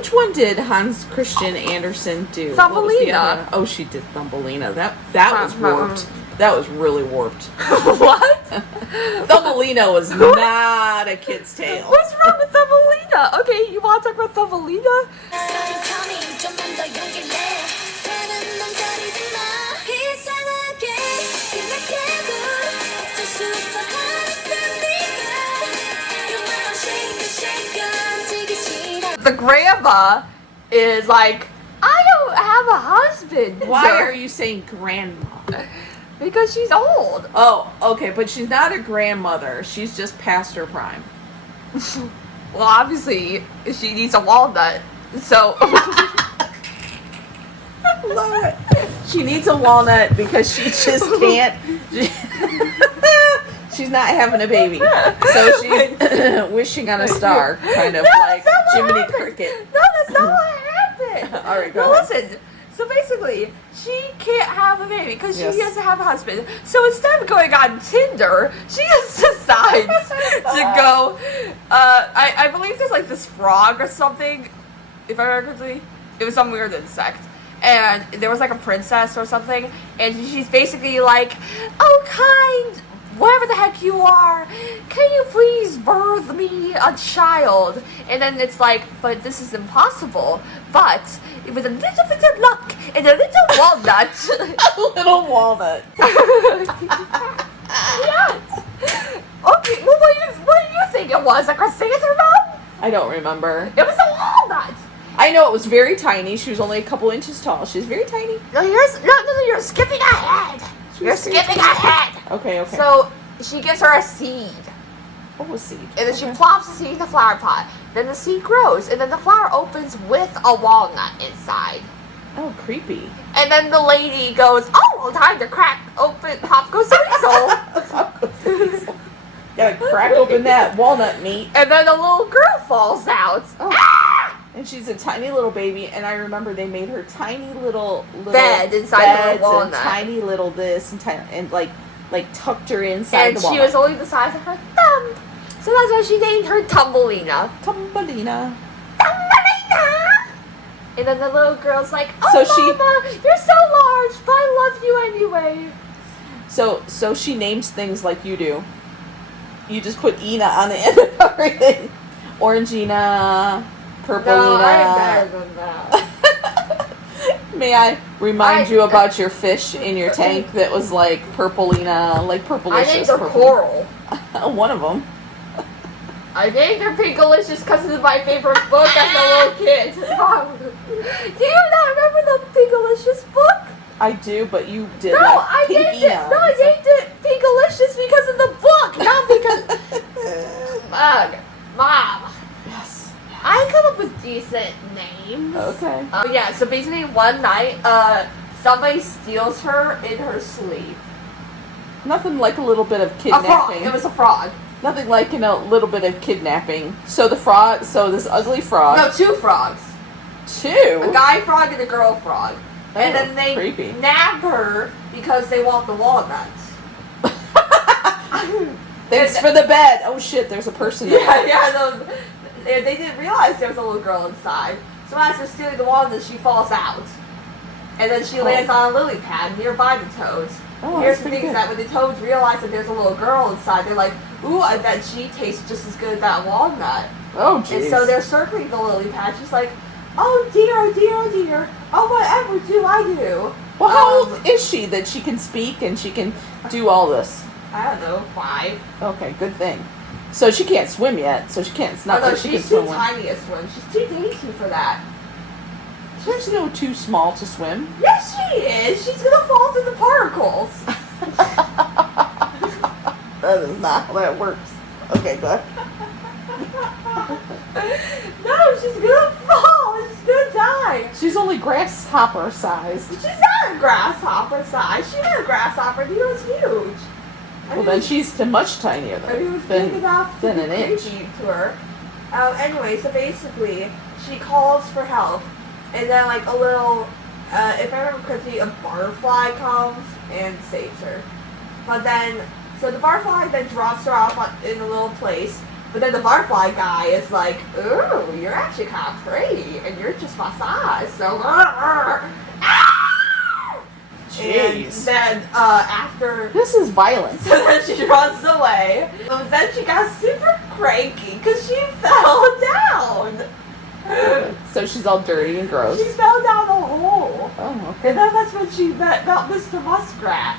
Which one did Hans Christian Andersen do? Thumbelina. Oh, she did Thumbelina. That was warped. That was really warped. What? Thumbelina was not a kid's tale. What's wrong with Thumbelina? Okay, you want to talk about Thumbelina? The grandma is like, I don't have a husband. Why are you saying grandma? Because she's old. Oh, okay, but she's not a grandmother. She's just past her prime. Well, obviously, she needs a walnut. So. Love it. She needs a walnut because she just can't. She's not having a baby. So she's wishing on a star, kind of like Jiminy Cricket. No, that's not what happened. All right, go ahead. Listen. So basically, she can't have a baby because she doesn't have a husband. So instead of going on Tinder, she just decides to go. I believe there's like this frog or something. If I remember correctly, it was some weird insect. And there was like a princess or something. And she's basically like, oh, kind, whatever the heck you are, can you please birth me a child? And then it's like, but this is impossible. But with a little bit of luck and a little walnut. A little walnut. Yes. Okay, well, what do you think it was? A chrysanthemum? I don't remember. It was a walnut. I know it was very tiny. She was only a couple inches tall. She's very tiny. No, you're skipping ahead. You're skipping ahead. Okay. So she gives her a seed. What was seed? And then she plops the seed in the flower pot. Then the seed grows, and then the flower opens with a walnut inside. Oh, creepy. And then the lady goes, oh, well, time to crack open, pop goes the weasel. Gotta crack open that walnut meat. And then a little girl falls out. Oh. Ah! And she's a tiny little baby, and I remember they made her tiny little bed inside the walnut. And tiny little this and like tucked her inside the walnut. And she was only the size of her thumb. So that's why she named her Thumbelina. Thumbelina. And then the little girl's like, oh, so Mama, you're so large, but I love you anyway. So she names things like you do. You just put Ina on the end of everything. Orangina, Purplina. No, I'm better than that. May I remind you about your fish in your tank that was like Purplina, like Purplicious? I named her Coral. One of them. I named her Pinkalicious because it's my favorite book as a little kid. Do you not remember the Pinkalicious book? I do, but you did. No, like I named it Pinkalicious because of the book, not because. Mom. Yes. I come up with decent names. Okay. Yeah. So basically, one night, somebody steals her in her sleep. Nothing like a little bit of A kidnapping. frog. It was a frog. Nothing like, a little bit of kidnapping. So this ugly frog. No, two frogs. Two? A guy frog and a girl frog. Oh, And then they creepy. nab her because they want the walnuts. Thanks for the bed. Oh shit, there's a person there. They didn't realize there was a little girl inside. So as they're stealing the walnuts, she falls out. And then she lands on a lily pad nearby the toads. Oh, Here's the pretty thing is good. that when the toads realize that there's a little girl inside, they're like, ooh, I bet she tastes just as good as that walnut. Oh, jeez. And so they're circling the lily pad, just like, oh dear, oh dear, oh dear. Oh, whatever do I do? Well, how old is she that she can speak and she can do all this? I don't know, 5. Okay, good thing. So she can't swim yet, so she can't. It's not No, like she can she's too swim. tiny to swim. She's too dainty for that. She's no too small to swim. Yes, she is. She's gonna fall through the particles. That is not how that works. Okay, go ahead. No, she's gonna fall. She's gonna die. She's only grasshopper sized. She's not a grasshopper size. She's not a grasshopper. He was huge. Well, then she's much tinier I mean, it was than big enough to than be an inch. creepy to her. Anyway, so basically, she calls for help, and then like a little, if I remember correctly, a butterfly comes and saves her. But then, so the butterfly then drops her off in a little place. But then the butterfly guy is like, ooh, you're actually kind of pretty, and rich as my size. So, Jeez. and then after, This is violence. so then she runs away. But then she got super cranky because she fell down. So she's all dirty and gross. She fell down a hole. Oh, okay. And then that's when she met Mr. Muskrat.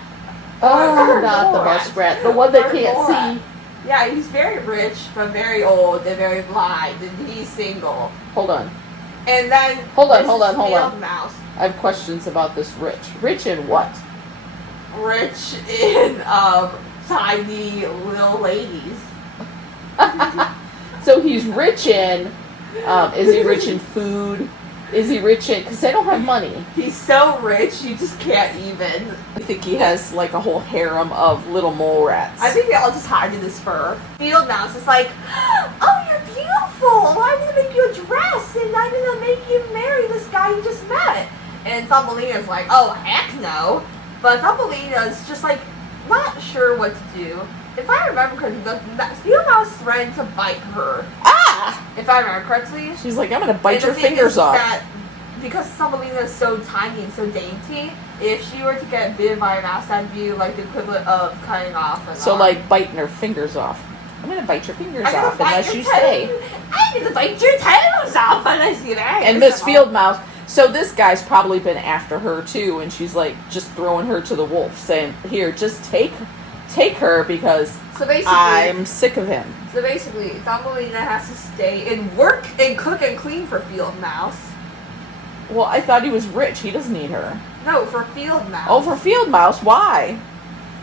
Oh, Or not the Borat. muskrat. The one that Or can't Borat. see. Yeah, he's very rich, but very old and very blind, and he's single. Hold on. And then Hold on, Mrs. hold on, hold on. Field Mouse, I have questions about this rich. Rich in what? rich in tiny little ladies. So he's rich in, is he rich in food? Is he rich in, because they don't have money. He's so rich, you just can't even. I think he has like a whole harem of little mole rats. I think they all just hide in his fur. Field Mouse is like, oh, you're beautiful. I'm gonna make you a dress, and I'm gonna make you marry this guy you just met. And Thumbelina's like, oh, heck no. But Thumbelina's just like not sure what to do. If I remember correctly, the Field Mouse threatened to bite her. Ah! If I remember correctly. She's like, I'm gonna bite And your the thing fingers is off. that because Thumbelina is so tiny and so dainty, if she were to get bitten by a mouse, that'd be like the equivalent of cutting off an So arm. like biting her fingers off. I'm gonna bite your fingers I'm gonna off bite unless your you toe- stay. I'm gonna bite your toes off unless you stay. And Miss Field Mouse. So this guy's probably been after her too, and she's like just throwing her to the wolf, saying, "Here, just take her because So basically, I'm sick of him." Thumbelina has to stay and work and cook and clean for Field Mouse. Well, I thought he was rich. He doesn't need her. No, for Field Mouse. Oh, for Field Mouse? Why?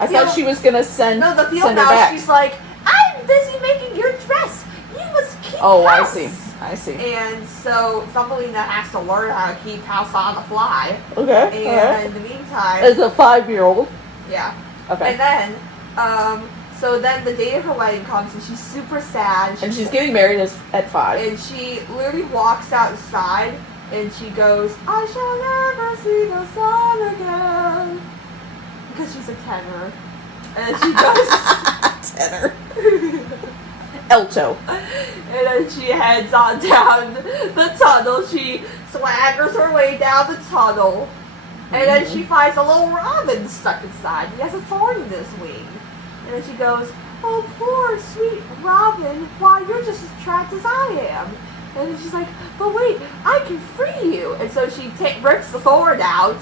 I thought Field- she was gonna send No, the Field send her Mouse, back. she's like, I'm busy making your dress. You must keep Oh, I house." see. I see. And so Thumbelina has to learn how to keep house on the fly. Okay. And Alright. in the meantime, As a 5-year-old. yeah. Okay. And then, so then the day of her wedding comes and she's super sad. And she's getting married at 5. And she literally walks outside and she goes, I shall never see the sun again. Because she's a tenor. And she goes, Tenor. Alto. and then she heads on down the tunnel. She swaggers her way down the tunnel. And then she finds a little robin stuck inside. He has a thorn in his wing. And then she goes, oh, poor, sweet robin. Why, you're just as trapped as I am. And then she's like, but wait, I can free you. And so she rips the thorn out.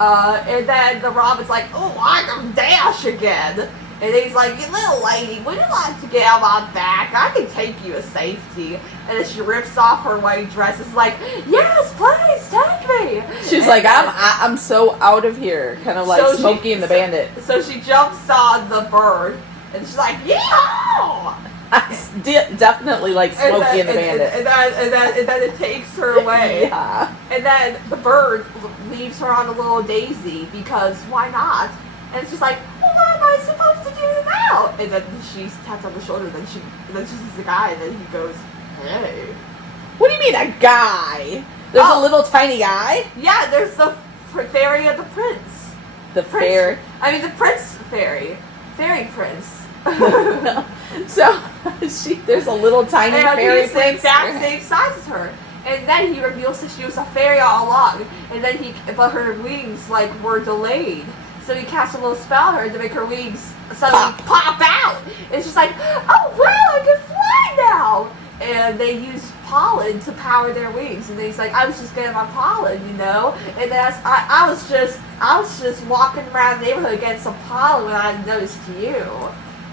And then the robin's like, oh, I can dash again. And he's like, you little lady, would you like to get on my back? I can take you to safety. And then she rips off her white dress. It's like, yes, please, take me. She's And like, then- I'm so out of here. Kind of like So Smokey and the Bandit. So she jumps on the bird. And she's like, yeehaw! Definitely like Smokey and the Bandit. And then it takes her away. Yeah. And then the bird leaves her on a little daisy because why not? And she's like, well, what am I supposed to do now? And then she taps on the shoulder. Then she sees the guy, and then he goes, hey. What do you mean a guy? There's a Oh. little tiny guy. Yeah, there's the fairy of the prince. The Prince. fair. I mean, the prince fairy prince. So there's a little tiny And fairy he's the prince. exact same size as her. And then he reveals that she was a fairy all along. And then but her wings were delayed. So he cast a little spell on her to make her wings suddenly pop out. And she's like, oh wow, I can fly now. And they use pollen to power their wings. And then he's like, I was just getting my pollen, you know. And then I was just walking around the neighborhood getting some pollen when I noticed you.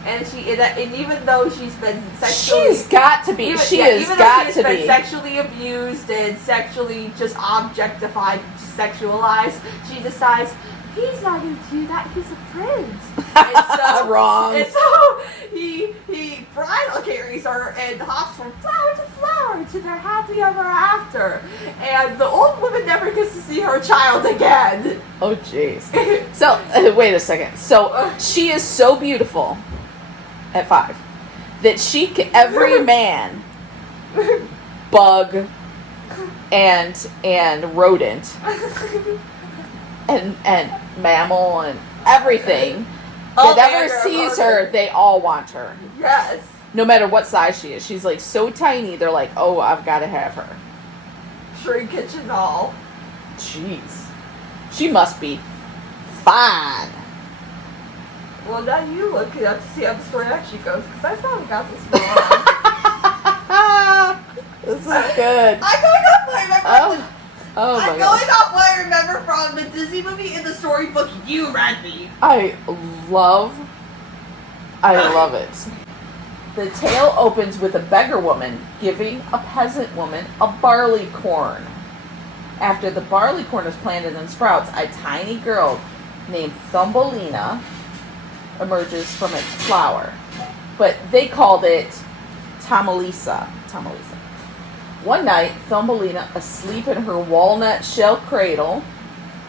And even though she's been sexually, She's got to be. even She though has got she's to been be. sexually abused and sexually just objectified, sexualized, she decides he's not going to do that. He's a prince. And so, Wrong. And so he bridal carries her and hops from flower to flower to their happy ever after. And the old woman never gets to see her child again. Oh jeez. So wait a second. So she is so beautiful at 5 that every man, bug, and rodent and mammal and everything All that ever manner of sees rodent. her, they all want her. Yes. No matter what size she is. She's like so tiny, they're like, oh, I've got to have her. luxury kitchen doll. Jeez. She must be fine. Well, now you look it up to see how the story actually goes, because I still haven't got this far. This is good. I'm going off what I remember. Oh my I'm gosh. going off what I remember from the Disney movie and the storybook you read me. I love it. The tale opens with a beggar woman giving a peasant woman a barley corn. After the barley corn is planted and sprouts, a tiny girl named Thumbelina emerges from its flower. But they called it Tamalisa. One night, Thumbelina, asleep in her walnut shell cradle,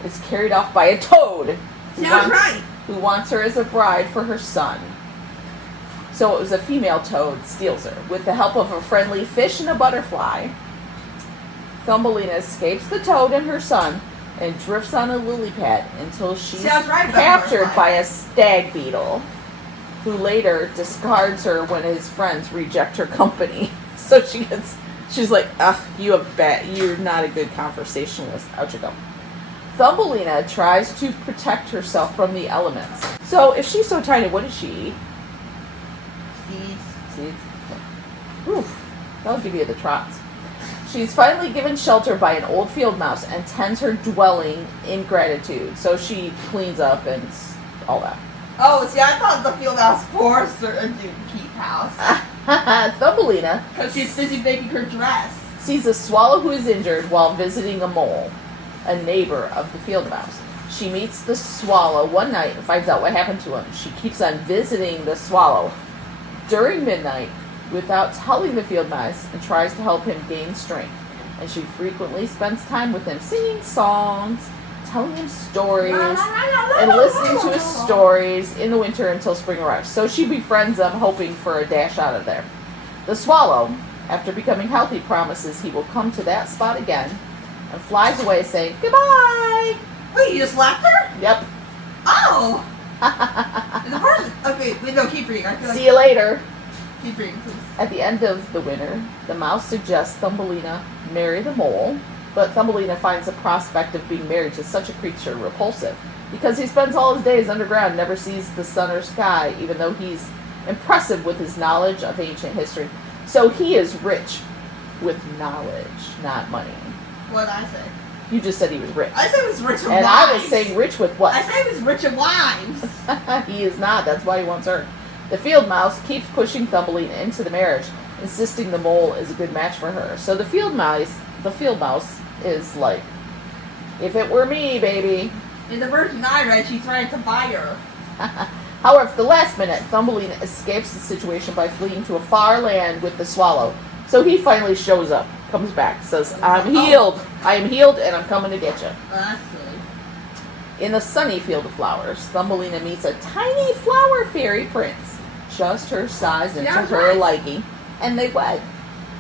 is carried off by a toad who wants her as a bride for her son. So it was a female toad steals her. With the help of a friendly fish and a butterfly, Thumbelina escapes the toad and her son and drifts on a lily pad until she's captured by a stag beetle, who later discards her when his friends reject her company. So she's like, you're not a good conversationalist. Out you go. Thumbelina tries to protect herself from the elements. So if she's so tiny, what does she eat? Seeds. Oof, that'll give you the trots. She's finally given shelter by an old field mouse and tends her dwelling in gratitude. So she cleans up and all that. Oh, see, I thought the field mouse forced her to keep house. Thumbelina, Because she's busy making her dress. sees a swallow who is injured while visiting a mole, a neighbor of the field mouse. She meets the swallow one night and finds out what happened to him. She keeps on visiting the swallow during midnight without telling the field mouse and tries to help him gain strength. And she frequently spends time with him, singing songs, telling him stories, and listening to his stories in the winter until spring arrives. So she befriends him, hoping for a dash out of there. The swallow, after becoming healthy, promises he will come to that spot again and flies away saying, "Goodbye." Wait, you just left her? Yep. Oh! The first. Okay, wait, no, keep reading. I feel like. See you later. Keep reading, please. At the end of the winter, the mouse suggests Thumbelina marry the mole, but Thumbelina finds the prospect of being married to such a creature repulsive because he spends all his days underground and never sees the sun or sky, even though he's impressive with his knowledge of ancient history. So he is rich with knowledge, not money. What did I say? You just said he was rich. I said he was rich with And wives. I was saying rich with what? I said he was rich in wives. He is not. That's why he wants her. The field mouse keeps pushing Thumbelina into the marriage, insisting the mole is a good match for her. So the field mouse is like, if it were me, baby. In the version I read, she's trying to buy her. However, at the last minute, Thumbelina escapes the situation by fleeing to a far land with the swallow. So he finally shows up, comes back, says, "I'm healed. I am healed, and I'm coming to get you." That's good. In the sunny field of flowers, Thumbelina meets a tiny flower fairy prince, just her size and to her liking, and they wed.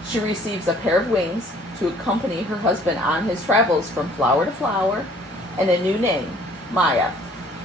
She receives a pair of wings to accompany her husband on his travels from flower to flower, and a new name, Maya.